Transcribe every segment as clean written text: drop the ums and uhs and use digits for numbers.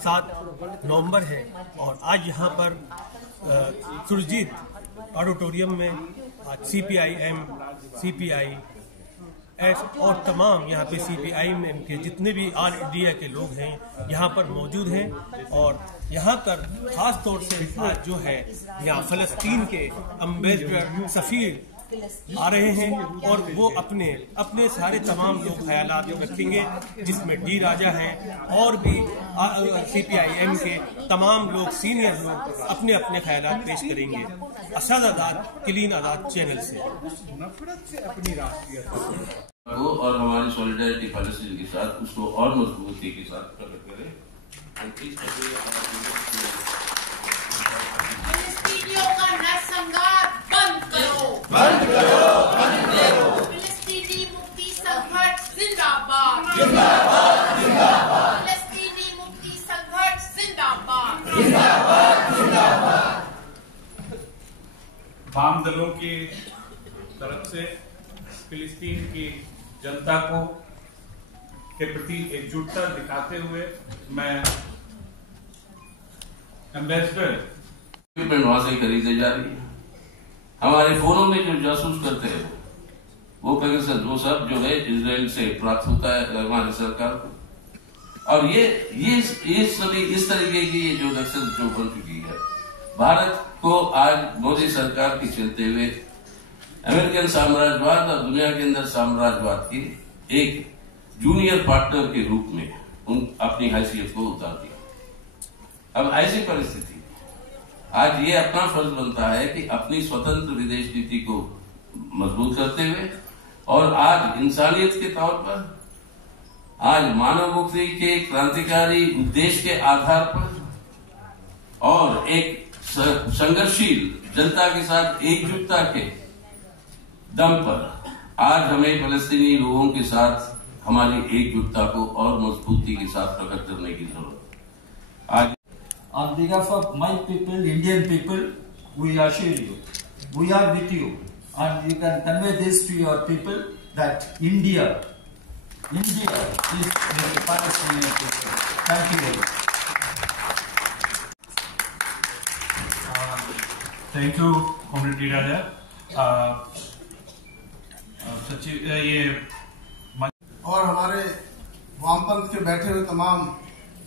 7 नवंबर है और आज यहाँ पर सुरजीत ऑडिटोरियम में आज CPIM, CPI और तमाम यहाँ पे CPIM के जितने भी ऑल इंडिया के लोग हैं यहाँ पर मौजूद हैं और यहाँ पर ख़ास तौर से आज जो है यहाँ फ़लस्तीन के अम्बेसडर सफ़ीर आ रहे हैं और वो अपने सारे तमाम लोग ख्यालात रखेंगे, जिसमें डी राजा हैं और भी CPIM के तमाम लोग सीनियर लोग अपने अपने ख्यालात पेश करेंगे। असद आज़ाद, क्लीन आज़ाद चैनल से। अपनी राष्ट्रीयता को और हमारी सॉलिडारिटी फ़लस्तीन के साथ उसको और मजबूती के साथ प्रकट करें। फिलिस्तीनियों का नरसंहार बंद करो, बंद करो, बंद करो। फिलिस्तीनी मुक्ति संघर्ष जिंदाबाद, जिंदाबाद, जिंदाबाद। फिलिस्तीनी मुक्ति संघर्ष जिंदाबाद, जिंदाबाद, जिंदाबाद। वाम दलों की तरफ से फिलिस्तीन की जनता को के प्रति एकजुटता दिखाते हुए मैं एम्बेसडर वहां से खरीदे जा रही है। हमारे फोनों में जो जासूस करते हैं वो पेगासस वो सब जो है इजराइल से प्राप्त होता है हमारी सरकार को। और ये सभी इस तरीके की जो नक्सल जो बन चुकी है, भारत को आज मोदी सरकार के चलते हुए अमेरिकन साम्राज्यवाद और दुनिया के अंदर साम्राज्यवाद की एक जूनियर पार्टनर के रूप में अपनी हैसियत को उतार दिया। अब ऐसी परिस्थिति आज ये अपना फर्ज बनता है कि अपनी स्वतंत्र विदेश नीति को मजबूत करते हुए और आज इंसानियत के तौर पर आज मानव मुक्ति के क्रांतिकारी उद्देश्य के आधार पर और एक संघर्षशील जनता के साथ एकजुटता के दम पर आज हमें फलस्तीनी लोगों के साथ हमारी एकजुटता को और मजबूती के साथ प्रकट करने की जरूरत है। आज on behalf of my people, Indian people, we assure you, we are with you, and you can convey this to your people that India is with the Palestinian people. Thank you very much. Thank you community राजा। सचिव ये और हमारे वामपंथ के बैठे हुए तमाम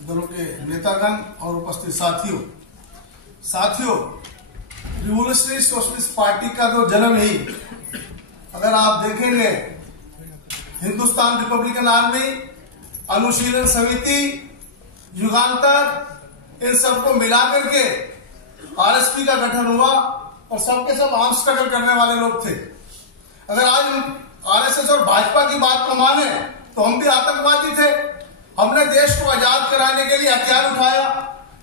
दलों के नेतागण और उपस्थित साथियों, रिवोल्यूशनरी सोशलिस्ट पार्टी का तो जन्म ही अगर आप देखेंगे हिंदुस्तान रिपब्लिकन आर्मी, अनुशीलन समिति, युगांतर, इन सबको मिलाकर के RSP का गठन हुआ और सबके सब आर्म स्ट्रगल करने वाले लोग थे। अगर आज RSS और भाजपा की बात को माने तो हम भी आतंकवादी थे। हमने देश को आजाद कराने के लिए हथियार उठाया,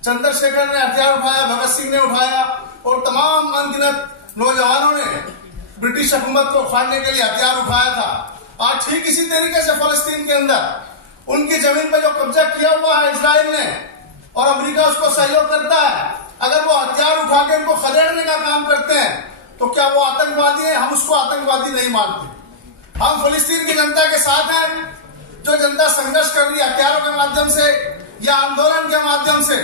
चंद्रशेखर ने हथियार उठाया, भगत सिंह ने उठाया और तमाम अनगिनत नौजवानों ने ब्रिटिश हुकूमत को उखाड़ने के लिए हथियार उठाया था। आज ठीक इसी तरीके से फलस्तीन के अंदर उनकी जमीन पर जो कब्जा किया हुआ है इजराइल ने और अमेरिका उसको सहयोग करता है, अगर वो हथियार उठा के उनको खदेड़ने का काम करते हैं तो क्या वो आतंकवादी है? हम उसको आतंकवादी नहीं मानते। हम फिलिस्तीन की जनता के साथ हैं। जो जनता संघर्ष कर रही है हथियारों के माध्यम से या आंदोलन के माध्यम से,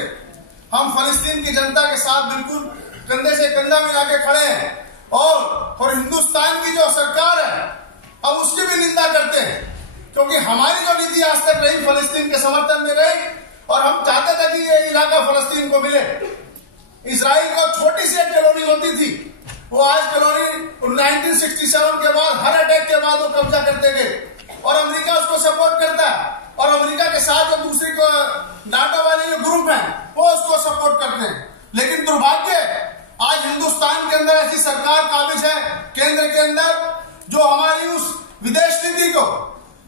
हम फिलिस्तीन की जनता के साथ बिल्कुल कंधे से कंधा मिला के खड़े हैं और हिंदुस्तान की जो सरकार है अब उसकी भी निंदा करते हैं, क्योंकि हमारी जो नीति आज तक रही फिलिस्तीन के समर्थन में रही और हम चाहते थे कि ये इलाका फिलिस्तीन को मिले। इजराइल को छोटी सी एक कॉलोनी होती थी, वो आज कॉलोनी 1967 के बाद हर अटैक के बाद वो कब्जा करते गए और अमेरिका उसको सपोर्ट करता है और अमेरिका के साथ जो दूसरी को नाटो वाले जो ग्रुप हैं वो उसको सपोर्ट करते हैं। लेकिन दुर्भाग्य आज हिंदुस्तान के अंदर ऐसी सरकार काबिज है केंद्र के अंदर जो हमारी उस विदेश नीति को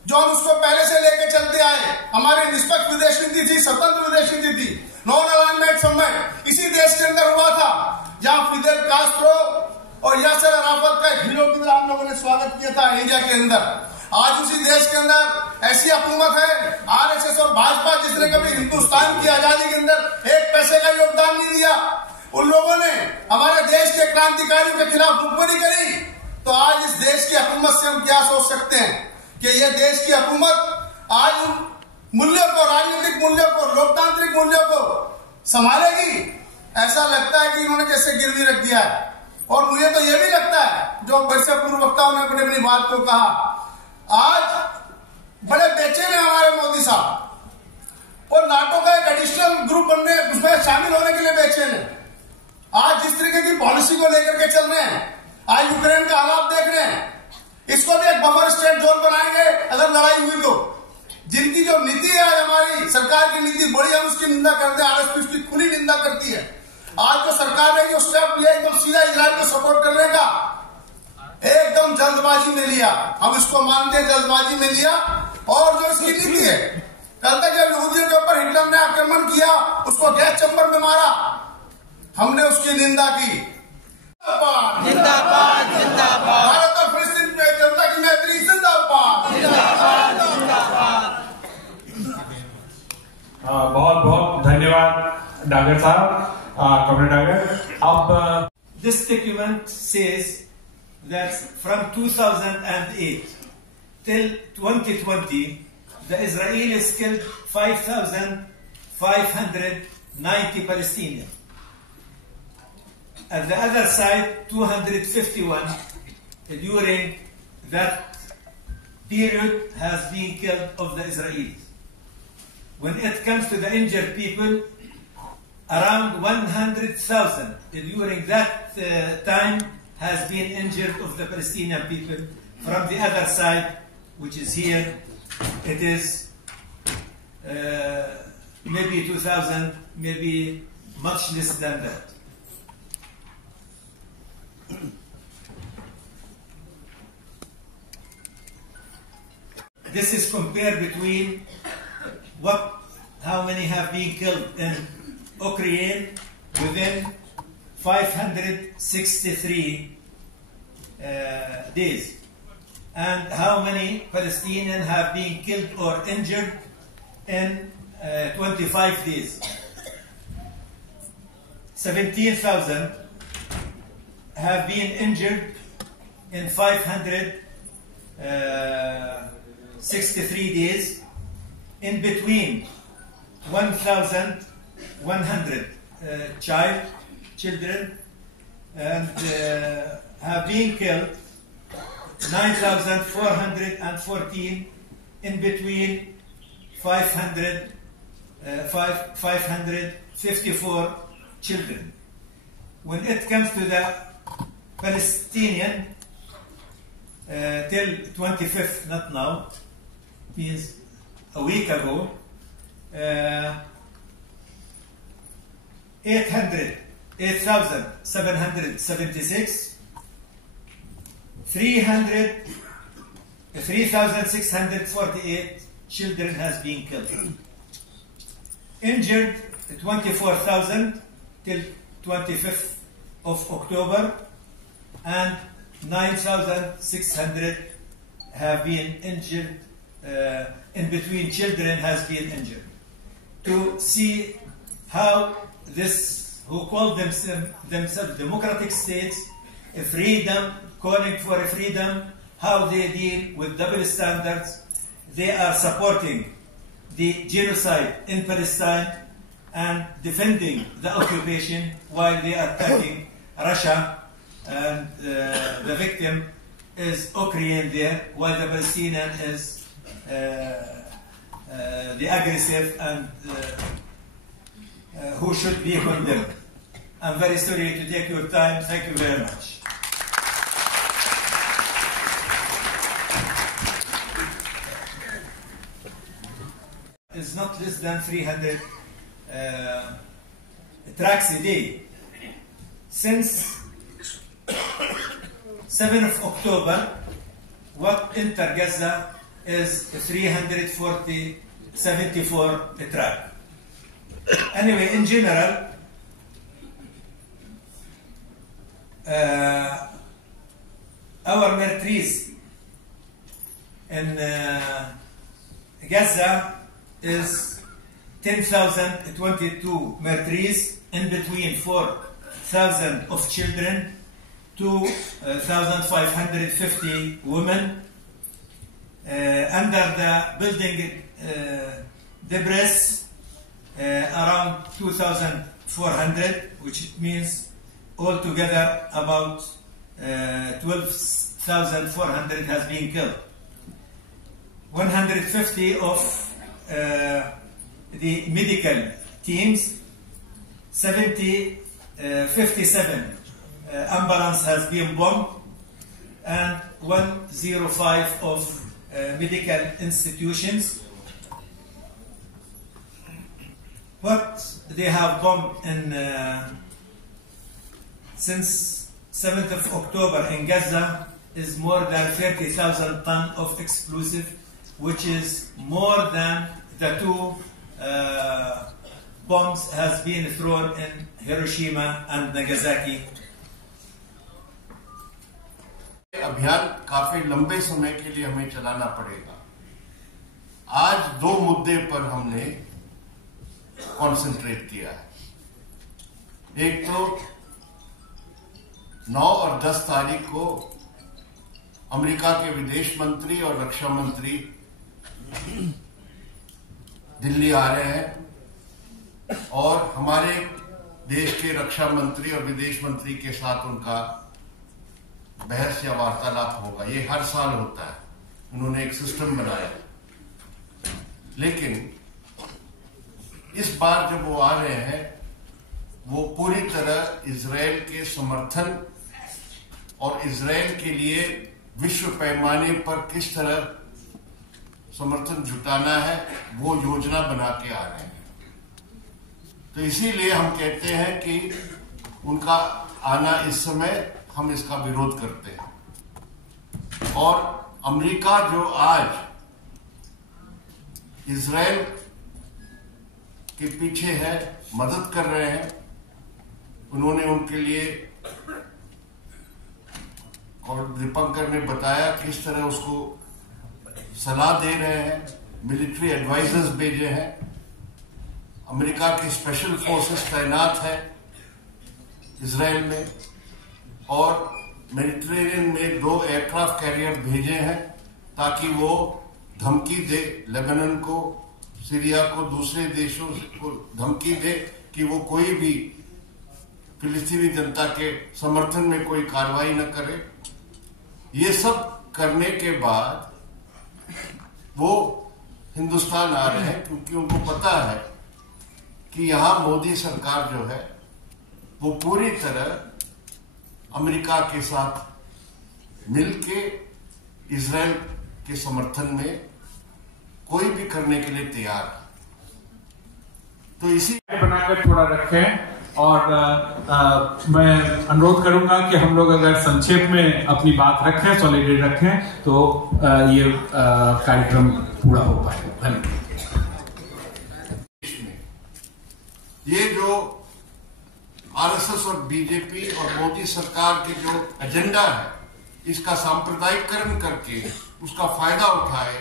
जो हम उसको पहले से लेके चलते आए, हमारी निष्पक्ष विदेश नीति थी, स्वतंत्र विदेश नीति थी, नॉन अलाइनमेंट सम्मेट इसी देश के अंदर हुआ था जहां फिदेल कास्ट्रो और यासर अराफत का हीरो की तरह हम लोगों ने स्वागत किया था इंडिया के अंदर। आज उसी देश के अंदर ऐसी हुकूमत है RSS और भाजपा जिसने कभी हिंदुस्तान की आजादी के अंदर एक पैसे का योगदान नहीं दिया। उन लोगों ने हमारे देश के क्रांतिकारियों के खिलाफ हुक्मरानी करी, तो आज इस देश की हुकूमत से हम क्या सोच सकते हैं कि यह देश की हुकूमत आज मूल्यों को, राजनीतिक मूल्यों को, लोकतांत्रिक मूल्यों को संभालेगी? ऐसा लगता है कि इन्होंने जैसे गिरवी रख दिया है। और मुझे तो यह भी लगता है, जो बरसे पूर्व वक्ताओं ने अपनी अपनी बात को कहा, आज बड़े बेचैन है हमारे मोदी साहब, और नाटो का एक एडिशनल ग्रुप बनने, उसमें शामिल होने के लिए बेचैन है। आज जिस तरीके की पॉलिसी को लेकर के चल रहे हैं, आज यूक्रेन का हालात देख रहे हैं, इसको भी एक बफर स्टेट जोन बनाएंगे अगर लड़ाई हुई तो। जिनकी जो नीति है हमारी सरकार की नीति बड़ी, हम उसकी निंदा करते हैं, आरएसपी उसकी खुली निंदा करती है। आज जो सरकार ने जो स्टेप लिया एकदम सीधा इजराइल को सपोर्ट करने का, एकदम जल्दबाजी में लिया, हम इसको मानते हैं जल्दबाजी में लिया। और जो इसकी नीति है, कल तक जब यहूदियों के ऊपर हिटलर ने आक्रमण किया, उसको गैस चैम्बर में मारा, हमने उसकी निंदा की। जिंदाबाद जिंदाबाद। भारत और फिलिस्तीन में जनता की मैत्री जिंदाबाद जिंदाबाद जिंदाबाद। बहुत बहुत धन्यवाद डागर साहब, कॉमरेड डागर। अब This document says that from 2008 till 2020, the Israelis killed 5,590 Palestinians. At the other side, 251 during that period has been killed of the Israelis. When it comes to the injured people, around 100,000 during that time has been injured of the Palestinian people. From the other side, which is here, it is maybe 2,000, maybe much less than that. This is compared between how many have been killed in Ukraine within 563 days, and how many Palestinians have been killed or injured in 25 days. 17,000 have been injured in 563 days. In between 1,100 children and have been killed, 9,414 in between 554 children. When it comes to the Palestinian, till 25th, not now, means a week ago, 8,776, 3,648 children has been killed. Injured 24,000 till 25th of October, and 9,600 have been injured. In between children has been injured. To see how this, who call themselves democratic states, a freedom, calling for a freedom, how they deal with double standards. They are supporting the genocide in Palestine and defending the occupation while they are attacking Russia, and the victim is Ukraine there, while the Palestinian is the aggressive and who should be condemned. I'm very sorry to take your time. Thank you very much. It's not less than 300 trucks a day. Since 7th of October, what enter Gaza is 374 trucks. Anyway, in general, our meurtries in Gaza is 10,022 meurtries, in between 4,000 of children, 2,550 women. Under the building debris around 2,400, which means altogether about 12,400 has been killed. 150 of the medical teams, 57 ambulance has been bombed, and 105 of medical institutions. What they have bombed in since 7th of October in Gaza is more than 30,000 tons of explosive, which is more than the 2 bombs has been thrown in Hiroshima and Nagasaki. अभियान काफी लंबे समय के लिए हमें चलाना पड़ेगा। आज 2 मुद्दे पर हमने कंसंट्रेट किया है। एक तो 9 और 10 तारीख को अमेरिका के विदेश मंत्री और रक्षा मंत्री दिल्ली आ रहे हैं और हमारे देश के रक्षा मंत्री और विदेश मंत्री के साथ उनका बहस या वार्तालाप होगा। ये हर साल होता है, उन्होंने एक सिस्टम बनाया। लेकिन इस बार जब वो आ रहे हैं, वो पूरी तरह इजराइल के समर्थन और इजराइल के लिए विश्व पैमाने पर किस तरह समर्थन जुटाना है, वो योजना बना के आ रहे हैं। तो इसीलिए हम कहते हैं कि उनका आना इस समय हम इसका विरोध करते हैं। और अमेरिका जो आज इजराइल के पीछे है, मदद कर रहे हैं, उन्होंने उनके लिए, और दीपंकर ने बताया किस तरह उसको सलाह दे रहे हैं, मिलिट्री एडवाइजर्स भेजे हैं, अमेरिका की स्पेशल फोर्सेस तैनात है इजराइल में, और मेडिटेरेनियन में 2 एयरक्राफ्ट कैरियर भेजे हैं ताकि वो धमकी दे लेबनान को, सीरिया को, दूसरे देशों को धमकी दे कि वो कोई भी फिलिस्तीनी जनता के समर्थन में कोई कार्रवाई न करे। ये सब करने के बाद वो हिंदुस्तान आ रहे हैं, क्योंकि उनको पता है कि यहां मोदी सरकार जो है वो पूरी तरह अमेरिका के साथ मिलके इजराइल के समर्थन में कोई भी करने के लिए तैयार है। तो इसी बनाकर थोड़ा रखें। और मैं अनुरोध करूंगा कि हम लोग अगर संक्षेप में अपनी बात रखें, सॉलिडेट रखें, तो ये कार्यक्रम पूरा हो पाए। धन्यवाद। ये जो आरएसएस और बीजेपी और मोदी सरकार के जो एजेंडा है, इसका सांप्रदायिकरण करके उसका फायदा उठाए,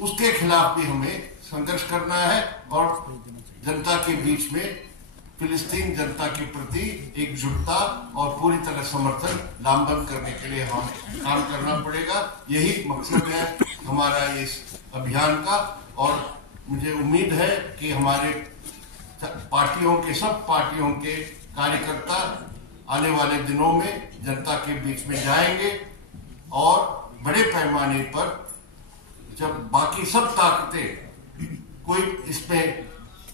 उसके खिलाफ भी हमें संघर्ष करना है और जनता के बीच में फिलिस्तीन जनता के प्रति एकजुटता और पूरी तरह समर्थन लामबंद करने के लिए हमें काम करना पड़ेगा। यही मकसद है हमारा इस अभियान का। और मुझे उम्मीद है कि हमारे पार्टियों के, सब पार्टियों के कार्यकर्ता आने वाले दिनों में जनता के बीच में जाएंगे और बड़े पैमाने पर, जब बाकी सब ताकतें कोई इसमें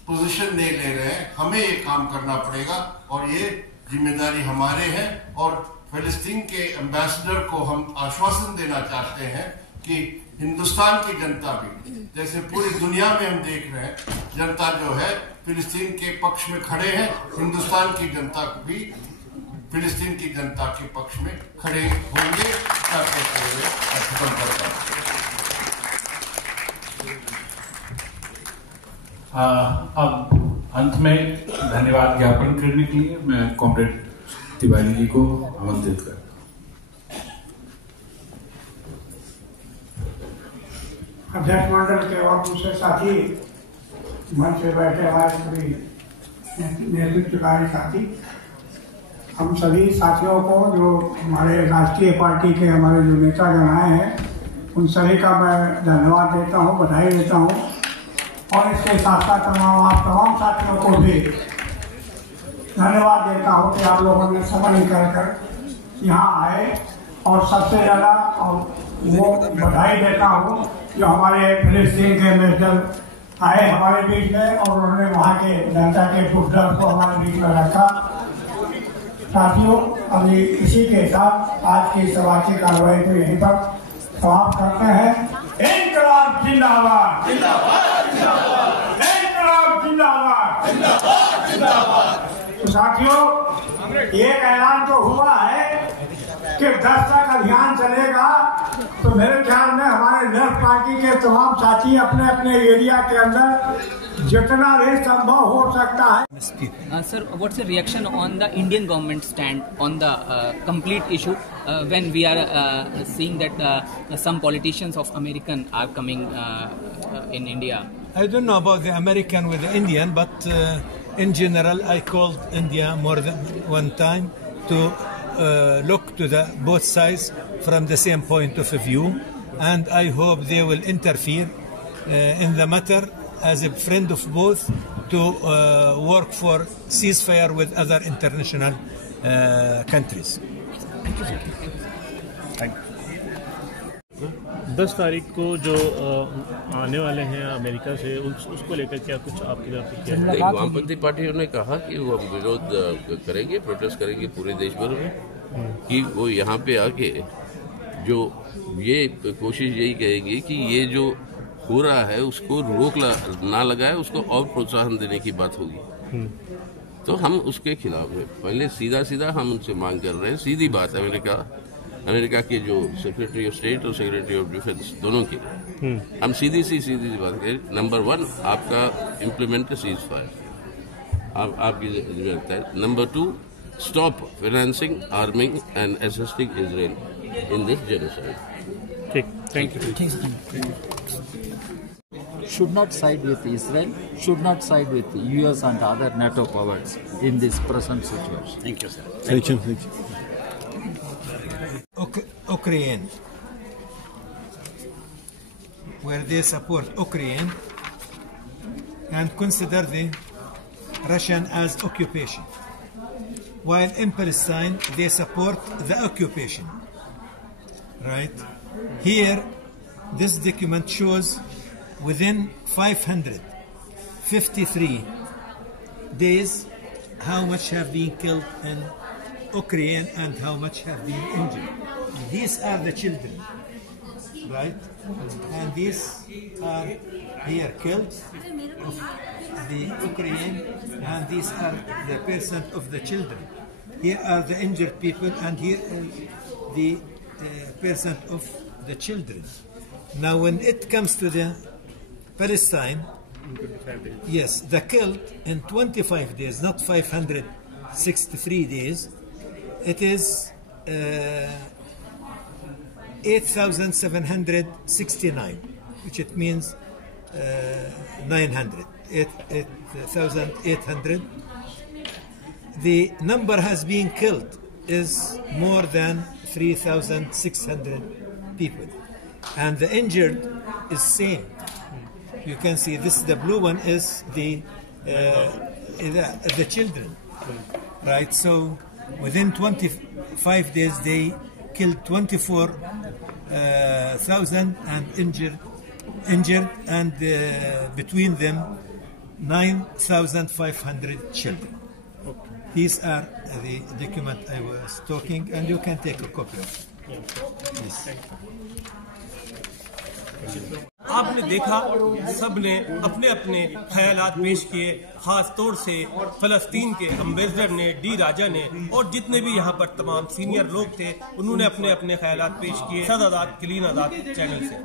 पोजीशन नहीं ले रहे हैं, हमें ये काम करना पड़ेगा और ये जिम्मेदारी हमारे हैं। और फिलिस्तीन के एम्बेसडर को हम आश्वासन देना चाहते हैं कि हिंदुस्तान की जनता भी, जैसे पूरी दुनिया में हम देख रहे हैं, जनता जो है फिलिस्तीन के पक्ष में खड़े हैं, हिंदुस्तान की जनता भी फिलिस्तीन की जनता के पक्ष में खड़े होंगे। खत्म करता हूं। अब अंत में धन्यवाद ज्ञापन करने के लिए मैं कॉमरेड तिवारी जी को आमंत्रित करता हूं। अध्यक्ष मंडल के और दूसरे साथी, मंच पे बैठे हमारे सभी नेतृत्वकारी साथी, हम सभी साथियों को, जो हमारे राष्ट्रीय पार्टी के हमारे जो नेता जन आए हैं, उन सभी का मैं धन्यवाद देता हूं, बधाई देता हूं। और इसके साथ साथ तमाम साथियों को भी धन्यवाद देता हूँ कि आप लोगों ने समय निकाल कर यहाँ आए। और सबसे ज़्यादा वो बधाई देता हूँ जो हमारे फिलिस्तीन के एम्बेसडर आए हमारे बीच में और उन्होंने वहाँ के जनता के दुर्दर्द को हमारे बीच में रखा। साथियों, अभी इसी के साथ आज की सभा की कार्रवाई को यहीं पर समाप्त करते हैं। इनकलाब जिंदाबाद, इनकलाब जिंदाबाद, तो साथियों, एक ऐलान तो हुआ है कि 10 तक अभियान चलेगा, तो मेरे ख्याल में हमारे लेफ्ट पार्टी के तमाम साथी अपने अपने एरिया के अंदर जितना भी संभव हो सकता है। Sir, what's the reaction on the Indian government stand on the complete issue when we are seeing that some politicians of American are coming in India? I don't know about the American with the Indian, but in general, I called India more than one time to look to the both sides from the same point of view, and I hope they will interfere in the matter as a friend of both to work for ceasefire with other international countries. Thank you. 10 तारीख को जो आने वाले हैं America से उसको लेकर क्या कुछ आपकी तरफ से किया है? वामपंथी पार्टियों ने कहा कि वो विरोध करेंगे, प्रोटेस्ट करेंगे पूरे देश भर में, कि वो यहाँ पे आके जो ये कोशिश यही करेंगे कि ये जो हो रहा है उसको रोक ना लगाए, उसको और प्रोत्साहन देने की बात होगी। तो हम उसके खिलाफ हैं। पहले सीधा हम उनसे मांग कर रहे हैं, सीधी बात, अमेरिका के जो सेक्रेटरी ऑफ स्टेट और सेक्रेटरी ऑफ डिफेंस दोनों की हम सीधी सी बात करें। नंबर 1, आपका इम्प्लीमेंट सीज फायर, आपकी जिम्मेदारी है। Number 2, stop financing, arming and assisting Israel in this genocide. Thank you. Should not side with Israel, should not side with the US and other NATO powers in this present situation. Thank you, sir. Thank you. Ukraine, where they support Ukraine and consider the Russian as occupation, while in Palestine they support the occupation. Right? Here, this document shows within 553 days how much have been killed in Ukraine and how much have been injured. These are the children, right? And these are here killed of the Ukraine, and these are the percent of the children. Here are the injured people, and here is the percent of the children. Now, when it comes to the Palestine, yes, the killed in 25 days, not 563 days, it is 8,769, which it means 8,800. The number has been killed is more than 3,600 people, and the injured is same. You can see this. The blue one is the children, right? So within 25 days they killed 24,000 and injured, and between them 9,500 children. These are the document I was talking, and you can take a copy of it. Yes. आपने देखा सबने अपने अपने ख्यालात पेश किए, खास तौर से फलस्तीन के एम्बेसडर ने, डी राजा ने, और जितने भी यहाँ पर तमाम सीनियर लोग थे उन्होंने अपने अपने ख्यालात पेश किए। सद आज़ाद क्लीन आज़ाद चैनल से।